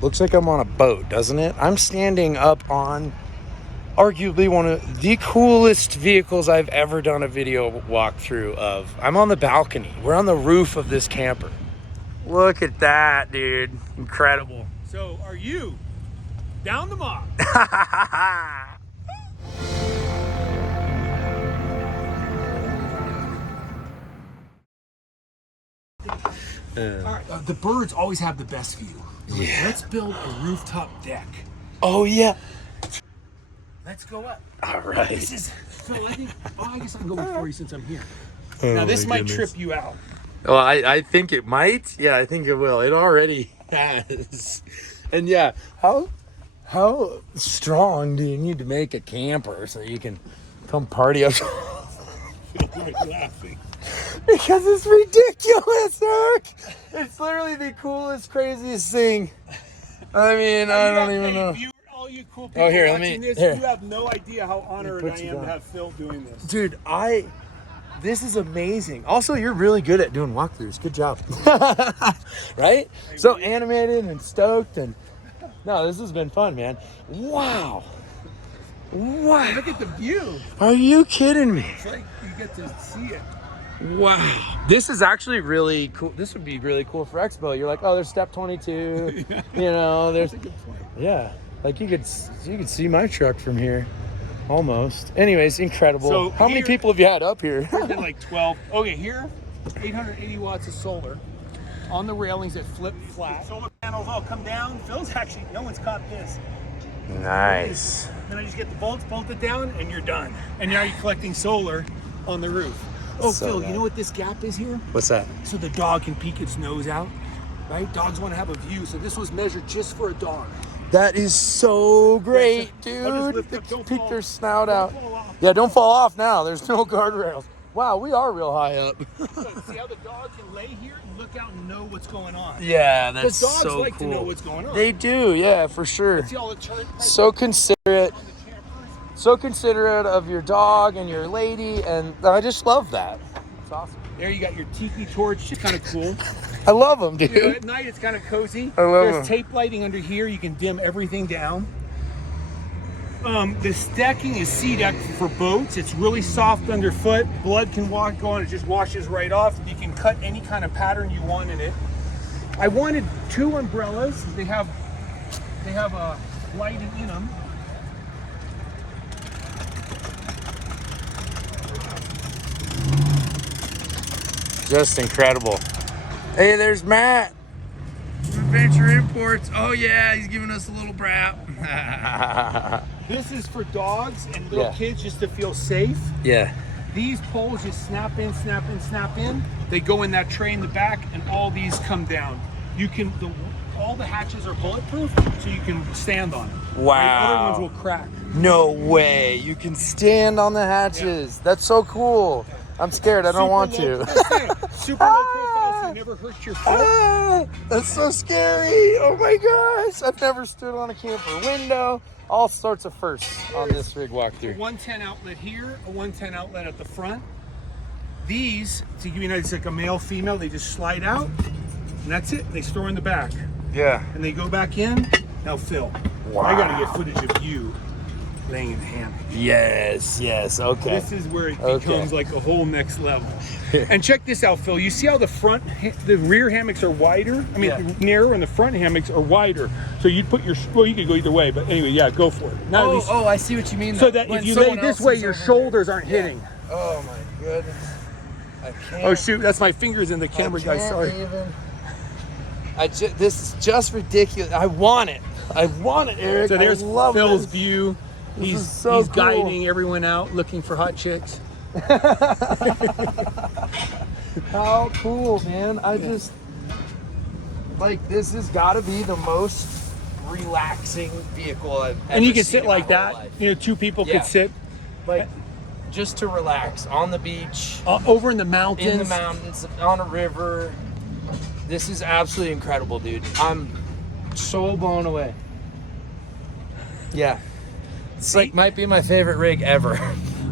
Looks like I'm on a boat, doesn't it? I'm standing up on arguably one of the coolest vehicles I've ever done a video walkthrough of. I'm on the balcony. We're on the roof of this camper. Look at that, dude. Incredible. So, are you down the mob? All right, the birds always have the best view. Yeah. Let's build a rooftop deck. Oh, yeah. Let's go up. All right. This is, Phil, I guess I can go before you since I'm here. Now, this might trip you out. Well, I think it might. Yeah, I think it will. It already has. And yeah, how strong do you need to make a camper so you can come party up? Like laughing. Because it's ridiculous, Eric. It's literally the coolest, craziest thing. I mean, I don't even know. All you cool people watching this, you have no idea how honored I am to have Phil doing this. Dude, this is amazing. Also, you're really good at doing walkthroughs. Good job. Right? So animated and stoked, and no, this has been fun, man. Wow. Look at the view. Are you kidding me? It's like you get to see it. Wow. This is actually really cool. This would be really cool for Expo. You're like, oh, there's step 22. You know, there's That's a good point. Yeah. Like you could see my truck from here. Almost. Anyways, incredible. So how many people have you had up here? There's been like 12. Okay, here, 880 watts of solar on the railings that flip flat. Solar panels all come down. Phil's actually, no one's caught this. Nice. Then I just get the bolts bolted down and you're done. And now you're collecting solar on the roof. Oh, So Phil, nice. you know what this gap is here? What's that? So the dog can peek its nose out, right? Dogs want to have a view. So this was measured just for a dog. That is so great, I'll just dude. lift They up. Don't peek fall- their snout out. Don't fall off. Yeah, don't fall off now. There's no guardrails. Wow, we are real high up. See how the dog can lay here and look out and know what's going on. Yeah, that's Because dogs so like cool. to know what's going on. They do, yeah, for sure. See all the turn So considerate. on the campers. So considerate of your dog and your lady, and I just love that. It's awesome. There you got your tiki torch. It's kind of cool. I love them, dude. You know, at night it's kind of cozy. I love There's 'em. tape lighting under here. You can dim everything down. The decking is sea deck for boats. It's really soft underfoot. Blood can go on. It just washes right off. You can cut any kind of pattern you want in it. I wanted 2 umbrellas. They have a lighting in them. Just incredible. Hey, there's Matt. Adventure Imports. Oh yeah, he's giving us a little brap. This is for dogs and little Yeah. kids just to feel safe. Yeah. These poles just snap in, snap in, snap in. They go in that tray in the back, and all these come down. You can, all the hatches are bulletproof, so you can stand on them. Wow. Other ones will crack. No way. You can stand on the hatches. That's so cool. I'm scared. I don't want to. Super low profile, so you never hurt your foot. Ah, that's so scary. Oh my gosh. I've never stood on a camper window. All sorts of firsts on this rig A walkthrough. 110 outlet here, a 110 outlet at the front. These, to give you an idea, it's like a male, female. They just slide out, and that's it. They store in the back, Yeah. and they go back in. Now, Phil, Wow. I got to get footage of you laying in the hammock. Yes, okay. This is where it Okay. becomes like a whole next level. And check this out, Phil. You see how the rear hammocks are wider? I mean, Yeah. narrower, and the front hammocks are wider. So you'd put your, well, you could go either way, but anyway, yeah, go for it. Now at least- I see what you mean. so that if you lay this way, your shoulders aren't hitting. Oh my goodness. I can't. Oh shoot, that's my fingers in the camera, guys. Sorry. This is just ridiculous. I want it, Eric. So there's I love Phil's this. view. This He's is so he's cool. guiding everyone out looking for hot chicks. How cool, man. I just like this has got to be the most relaxing vehicle I've ever And you can seen sit in my like whole that. life. You know, 2 people Yeah. could sit Like just to relax on the beach, over in the mountains. in the mountains, on a river. This is absolutely incredible, dude. I'm so blown away. Yeah. It's like might be my favorite rig ever.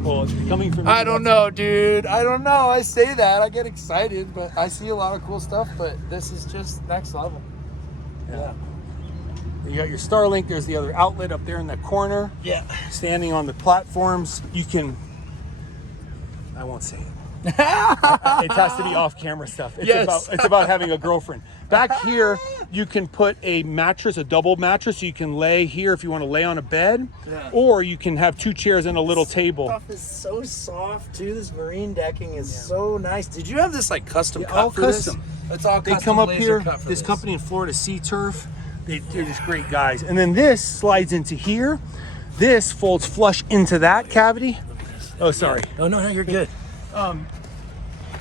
Well, it's coming from. I don't know, dude. I don't know. I say that. I get excited, but I see a lot of cool stuff, but this is just next level. Yeah. You got your Starlink. There's the other outlet up there in that corner. Yeah. Standing on the platforms, you can. I won't say it. It has to be off-camera stuff. It's about having a girlfriend. Back here, you can put a mattress, a double mattress. So you can lay here if you want to lay on a bed, or you can have 2 chairs and a little table. Stuff is so soft too. This marine decking is so nice. Did you have this like custom cut all for custom. This? It's all custom. They come up laser here. cut for This company in Florida, Sea Turf. They're just great guys. And then this slides into here. This folds flush into that cavity. Oh, sorry. Oh no, you're good.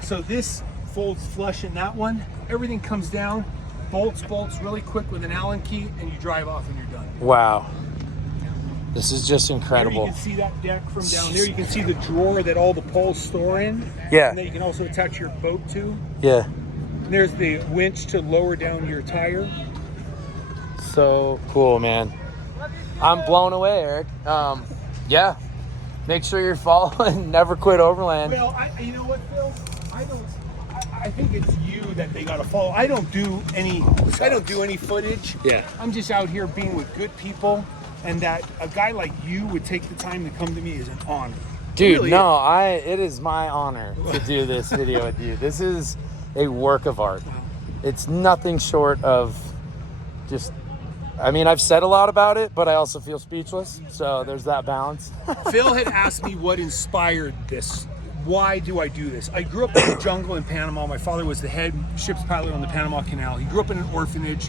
So this folds flush in that one. Everything comes down, bolts really quick with an Allen key, and you drive off and you're done. Wow. This is just incredible. There you can see that deck from down there. You can see the drawer that all the poles store in. Yeah. And then you can also attach your boat to. Yeah. And there's the winch to lower down your tire. So cool, man. I'm blown away, Eric. Yeah. Make sure you're following Never Quit Overland. Well, you know what, Phil? I think it's you that they gotta follow. I don't do any footage. Yeah. I'm just out here being with good people, and that a guy like you would take the time to come to me is an honor. Dude, Really no, it is my honor to do this video with you. This is a work of art. It's nothing short of just, I mean, I've said a lot about it, but I also feel speechless. So there's that balance. Phil had asked me what inspired this. Why do I do this? I grew up in the jungle in Panama. My father was the head ship's pilot on the Panama Canal. He grew up in an orphanage.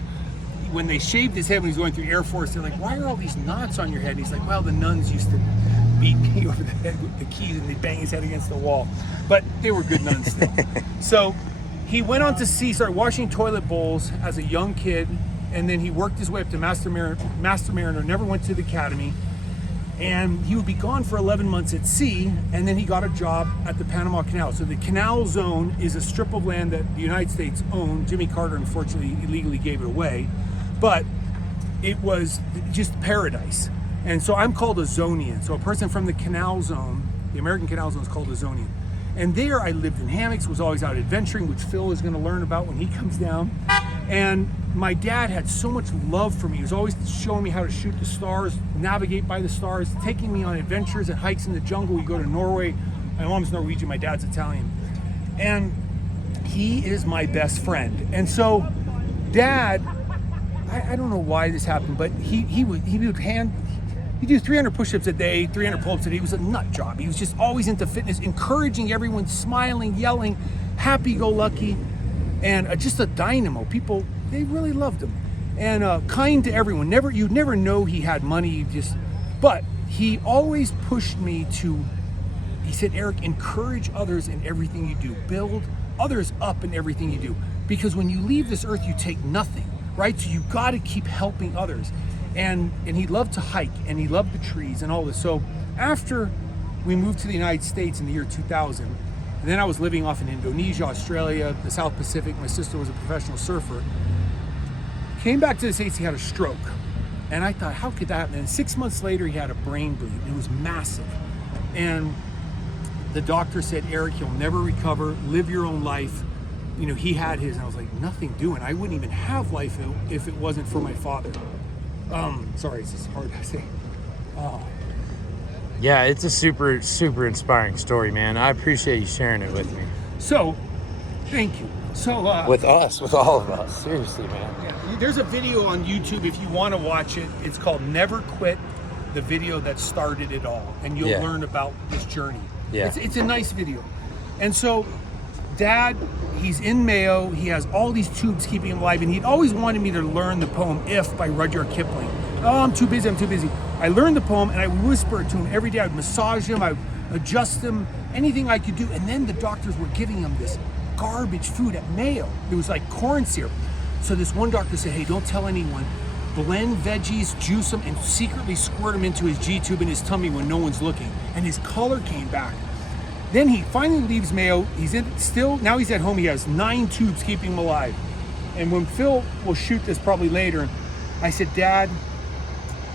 When they shaved his head when he was going through Air Force, they're like, why are all these knots on your head? And he's like, well, the nuns used to beat me over the head with the keys and they'd bang his head against the wall. But they were good nuns still. So he went on to sea, started washing toilet bowls as a young kid, and then he worked his way up to Master Mariner, never went to the academy. And he would be gone for 11 months at sea, and then he got a job at the Panama Canal. So the Canal Zone is a strip of land that the United States owned. Jimmy Carter, unfortunately, illegally gave it away. But it was just paradise. And so I'm called a Zonian. So a person from the Canal Zone, the American Canal Zone, is called a Zonian. And there I lived in hammocks, was always out adventuring, which Phil is going to learn about when he comes down. And my dad had so much love for me. He was always showing me how to shoot the stars, navigate by the stars, taking me on adventures and hikes in the jungle. We go to Norway. My mom's Norwegian, my dad's Italian. And he is my best friend. And so Dad, I don't know why this happened, but he would do 300 push-ups a day, 300 pull-ups a day. He was a nut job. He was just always into fitness, encouraging everyone, smiling, yelling, happy-go-lucky, and just a dynamo. People, they really loved him. And kind to everyone. You'd never know he had money. But he always pushed me to, he said, Eric, encourage others in everything you do. Build others up in everything you do. Because when you leave this earth, you take nothing, right? So you got to keep helping others. And he loved to hike, and he loved the trees and all this. So after we moved to the United States in the year 2000, and then I was living off in Indonesia, Australia, the South Pacific. My sister was a professional surfer. Came back to the States, he had a stroke. And I thought, how could that happen? And 6 months later, he had a brain bleed. It was massive. And the doctor said, Eric, you'll never recover. Live your own life. You know, he had his, and I was like, nothing doing. I wouldn't even have life if it wasn't for my father. Sorry, it's just hard to say. Yeah, it's a super, super inspiring story, man. I appreciate you sharing it with me. So, thank you. So, with us, with all of us. Seriously, man. Yeah, there's a video on YouTube if you want to watch it. It's called Never Quit, the video that started it all. And you'll learn about this journey. Yeah. It's a nice video. And so, Dad, he's in Mayo. He has all these tubes keeping him alive. And he'd always wanted me to learn the poem If by Rudyard Kipling. Oh, I'm too busy, I'm too busy. I learned the poem and I would whisper it to him every day. I would massage him, I would adjust him, anything I could do. And then the doctors were giving him this garbage food at Mayo. It was like corn syrup. So this one doctor said, hey, don't tell anyone. Blend veggies, juice them, and secretly squirt them into his G-tube in his tummy when no one's looking. And his color came back. Then he finally leaves Mayo. Now he's at home. He has 9 tubes keeping him alive. And when Phil will shoot this probably later, I said, Dad,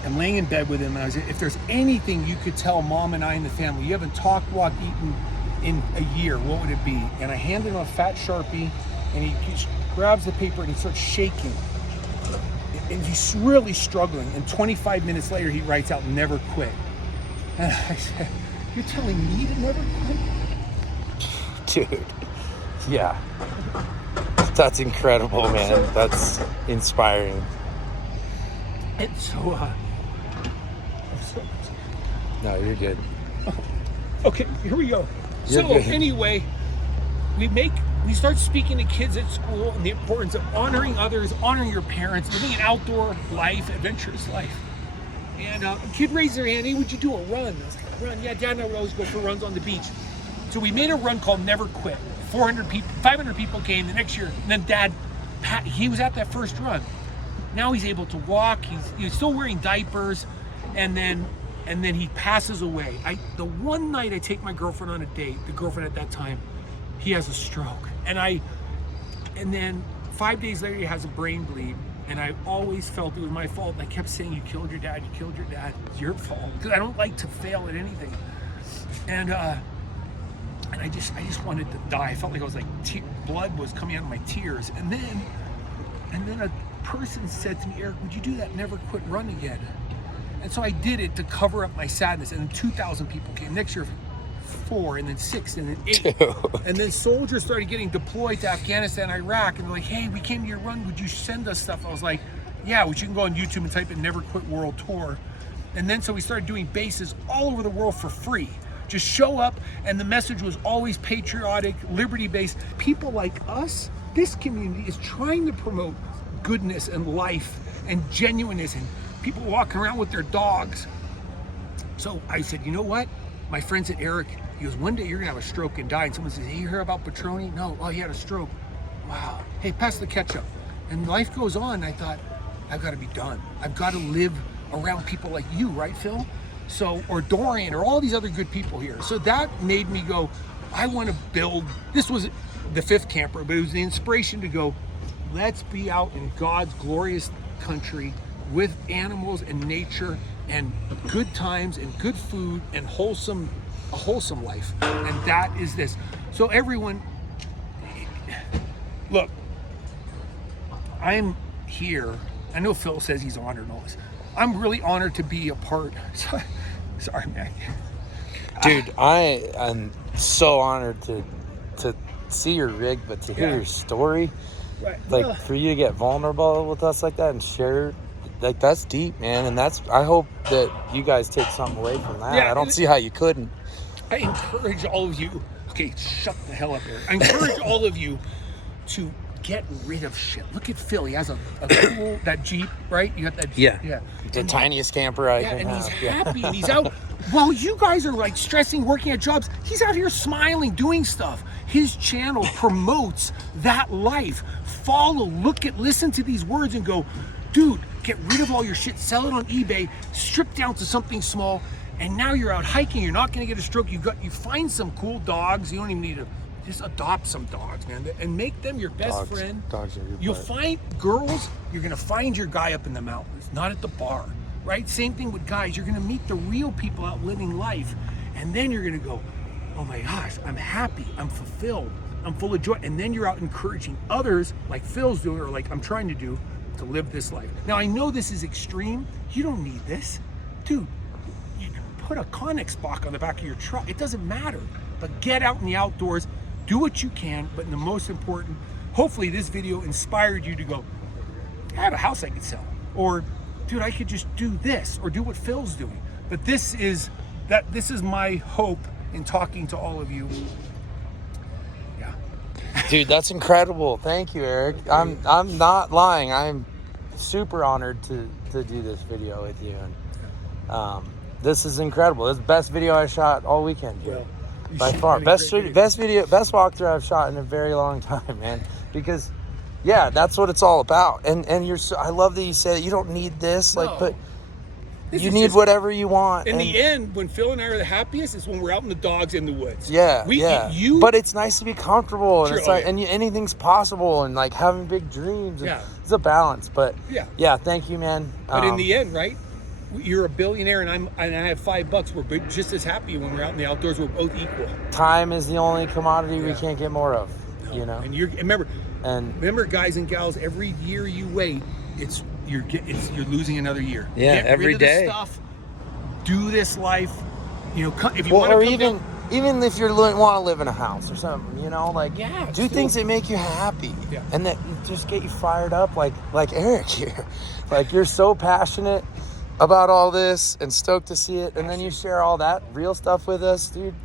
I'm laying in bed with him, and I said, if there's anything you could tell Mom and I in the family, you haven't talked, walked, eaten in a year, what would it be? And I handed him a fat Sharpie, and he grabs the paper and he starts shaking. and he's really struggling. And 25 minutes later, he writes out, "Never quit." And I said, "You're telling me to never quit?" Dude, yeah. That's incredible, man. That's inspiring. And so, No, you're good. okay, here we go. You're So good. anyway, we start speaking to kids at school and the importance of honoring others, honoring your parents, living an outdoor life, adventurous life. And a kid raised their hand, "Hey, would you do a run?" I was like, "Run?" "Yeah, Dad and I would always go for runs on the beach." So we made a run called Never Quit. 400 people, 500 people came the next year. And then Dad, he was at that first run. Now he's able to walk. He's still wearing diapers, and then he passes away. The one night I take my girlfriend on a date, the girlfriend at that time, he has a stroke, and then 5 days later he has a brain bleed, and I always felt it was my fault. I kept saying, "You killed your dad. You killed your dad. It's your fault," because I don't like to fail at anything, and I just wanted to die. I felt like I was like blood was coming out of my tears, and then a person said to me, "Erik, would you do that Never Quit run again?" And so I did it to cover up my sadness, and then 2,000 people came. Next year, 4, and then 6, and then 8. Dude. And then soldiers started getting deployed to Afghanistan, Iraq, and they're like, "Hey, we came to your run, would you send us stuff?" I was like, "Yeah, which you can go on YouTube and type in Never Quit World Tour." And then so we started doing bases all over the world for free. Just show up, and the message was always patriotic, liberty-based. People like us, this community is trying to promote goodness and life and genuineness, and people walking around with their dogs. So I said, "You know what? My friend said, Erik," he goes, "one day you're gonna have a stroke and die." And someone says, "Hey, you hear about Petroni?" "No." "Oh, he had a stroke." "Wow. Hey, pass the ketchup." And life goes on. I thought, I've got to be done. I've got to live around people like you, right, Phil? So, or Dorian, or all these other good people here. So that made me go, I want to build. This was the 5th camper, but it was the inspiration to go, let's be out in God's glorious country with animals and nature and good times and good food and a wholesome life. And that is this. So everyone, look, I'm here. I know Phil says he's honored and all this. I'm really honored to be a part. Sorry, man. Dude, I am so honored to see your rig, but to hear your story, Right. like Well, for you to get vulnerable with us like that and share, like that's deep, man. And I hope that you guys take something away from that. Yeah, I don't see how you couldn't. I encourage all of you. Okay, shut the hell up, Erik. I encourage all of you to get rid of shit. Look at Phil. He has a cool, that Jeep, right? You got that Jeep. Yeah. The And- tiniest camper I Yeah, can and he's have. happy, and he's out. While you guys are like stressing, working at jobs, he's out here smiling, doing stuff. His channel promotes that life. Follow, listen to these words and go, dude, get rid of all your shit, sell it on eBay, strip down to something small, and now you're out hiking. You're not going to get a stroke. You find some cool dogs. You don't even need to. Just adopt some dogs, man, and make them your best friend. Dogs are your You'll butt. find girls, you're gonna find your guy up in the mountains, not at the bar, right? Same thing with guys. You're gonna meet the real people out living life, and then you're gonna go, oh my gosh, I'm happy, I'm fulfilled, I'm full of joy. And then you're out encouraging others, like Phil's doing, or like I'm trying to do, to live this life. Now, I know this is extreme. You don't need this. Dude, you can put a Connex box on the back of your truck. It doesn't matter. But get out in the outdoors. Do what you can, but the most important, hopefully this video inspired you to go, I have a house I could sell. Or, dude, I could just do this, or do what Phil's doing. But this is my hope in talking to all of you. Yeah. Dude, that's incredible. Thank you, Erik. I'm not lying. I'm super honored to do this video with you. And this is incredible. This is the best video I shot all weekend here. Well, By far, best walkthrough I've shot in a very long time, man. Because, yeah, that's what it's all about. And I love that you said you don't need this, No. but This you is need just- whatever you want. In and, the end, when Phil and I are the happiest is when we're out in the dogs in the woods. yeah, You, but it's nice to be comfortable, and Sure, it's oh, like, yeah. and anything's possible, and like having big dreams. And Yeah. it's a balance, but yeah. thank you, man. But in the end, right? You're a billionaire, and I have $5. We're just as happy when we're out in the outdoors. We're both equal. time is the only commodity we Yeah. can't get more of, you know. And remember, And guys and gals, every year you wait, it's you're losing another year. Yeah, Get every rid of the day. stuff. Do this life. You know, if you Well, want to or come even if you want to live in a house or something, you know, like Yeah, do things that make you happy, Yeah. and that just get you fired up, like Erik here. Like you're so passionate about all this and stoked to see it, and then you share all that real stuff with us, dude.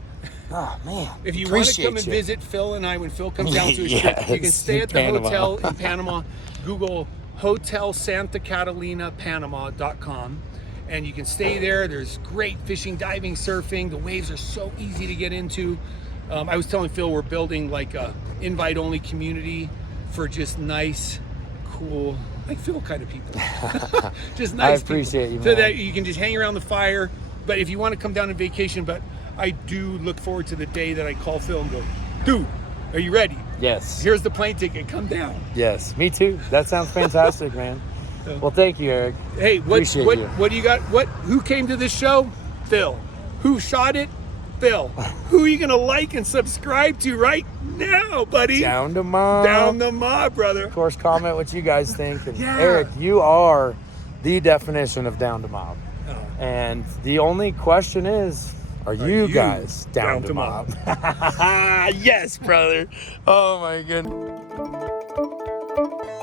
Oh man, If you want to come and you. visit Phil and I when Phil comes down to his Yes, trip, you can stay at the Panama. hotel in Panama. Google Hotel Santa Catalina Panama.com, and you can stay there. There's great fishing, diving, surfing. The waves are so easy to get into. I was telling Phil we're building like a invite-only community for just nice, cool, like Phil kind of people. Just nice I appreciate people. you, So man. that you can just hang around the fire. But if you want to come down on vacation, but I do look forward to the day that I call Phil and go, dude, are you ready? Yes. Here's the plane ticket. Come down. Yes, me too. That sounds fantastic, man. Well, thank you, Erik. Hey, Appreciate you. what do you got? Who came to this show? Phil. Who shot it? Phil. Who are you gonna like and subscribe to right now, buddy? Down to Mob. Down the mob, brother. Of course, comment what you guys think. And Yeah. Erik, you are the definition of down to mob. Oh. And the only question is, are you guys down to mob? Yes, brother. Oh my goodness.